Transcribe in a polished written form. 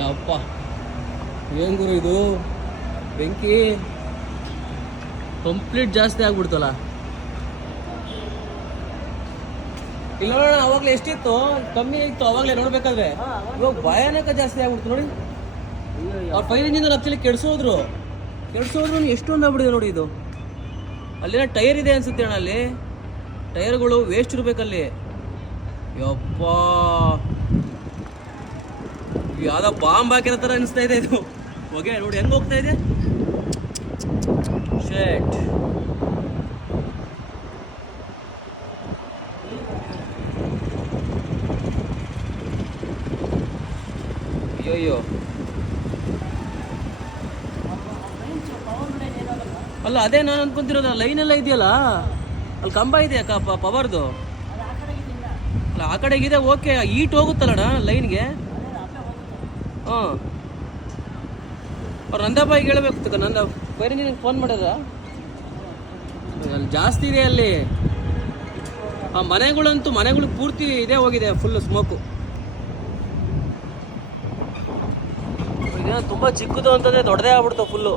ಯಪ್ಪ ಏನ್ ಗುರು ಇದು ಬೆಂಕಿ ಕಂಪ್ಲೀಟ್ ಜಾಸ್ತಿ ಆಗ್ಬಿಡ್ತಲ್ಲ. ಇಲ್ಲ ನೋಡೋಣ, ಅವಾಗ್ಲೇ ಎಷ್ಟಿತ್ತು ಕಮ್ಮಿ ಇತ್ತು ಅವಾಗ್ಲೇ ನೋಡ್ಬೇಕಾದ್ರೆ. ಇವಾಗ ಭಯಾನಕ ಜಾಸ್ತಿ ಆಗ್ಬಿಡ್ತು ನೋಡಿ. ಅವ್ರ ಫೈರ್ ಇಂಜಿನ್ ಆಕ್ಚುಲಿ ಕೆಡ್ಸೋದ್ರು ಎಷ್ಟೊಂದು ಆಗ್ಬಿಡಿದೆ ನೋಡಿ. ಇದು ಅಲ್ಲಿನ ಟೈರ್ ಇದೆ ಅನ್ಸುತ್ತೆ ಅಣ್ಣ, ಅಲ್ಲಿ ಟೈರ್ಗಳು ವೇಸ್ಟ್ ಇರ್ಬೇಕಲ್ಲಿ. ಯಪ್ಪ ಯಾವ್ದೋ ಬಾಂಬ್ ಹಾಕಿರೋ ಥರ ಅನಿಸ್ತಾ ಇದೆ ಇದು. ಹೊಗೆ ನೋಡಿ ಹೆಂಗೆ ಹೋಗ್ತಾ ಇದೆ. ಶೇಟ್ ಅಯ್ಯೋ ಅಲ್ಲ, ಅದೇ ನಾನು ಅನ್ಕೊಂತಿರೋದು. ಲೈನ್ ಎಲ್ಲ ಇದೆಯಲ್ಲ, ಅಲ್ಲಿ ಕಂಬ ಇದೆ ಪವರ್ದು. ಅಲ್ಲ ಆ ಕಡೆಗಿದೆ, ಓಕೆ. ಈಟ್ ಹೋಗುತ್ತಲ್ಲಣ್ಣ ಲೈನ್ಗೆ. ಹಾಂ, ಅವ್ರು ನಂದಾಬಾಯಿಗೆ ಹೇಳ್ಬೇಕು. ನಂದ ಬೇರೆ ನಿನಗೆ ಫೋನ್ ಮಾಡೋದ ಅಲ್ಲಿ ಜಾಸ್ತಿ ಇದೆ ಅಲ್ಲಿ. ಆ ಮನೆಗಳು ಪೂರ್ತಿ ಇದೇ ಹೋಗಿದೆ, ಫುಲ್ ಸ್ಮೋಕು. ಈಗ ತುಂಬ ಚಿಕ್ಕದು ಅಂತಂದರೆ ದೊಡ್ಡದೇ ಆಗ್ಬಿಡ್ತಾವೆ ಫುಲ್ಲು.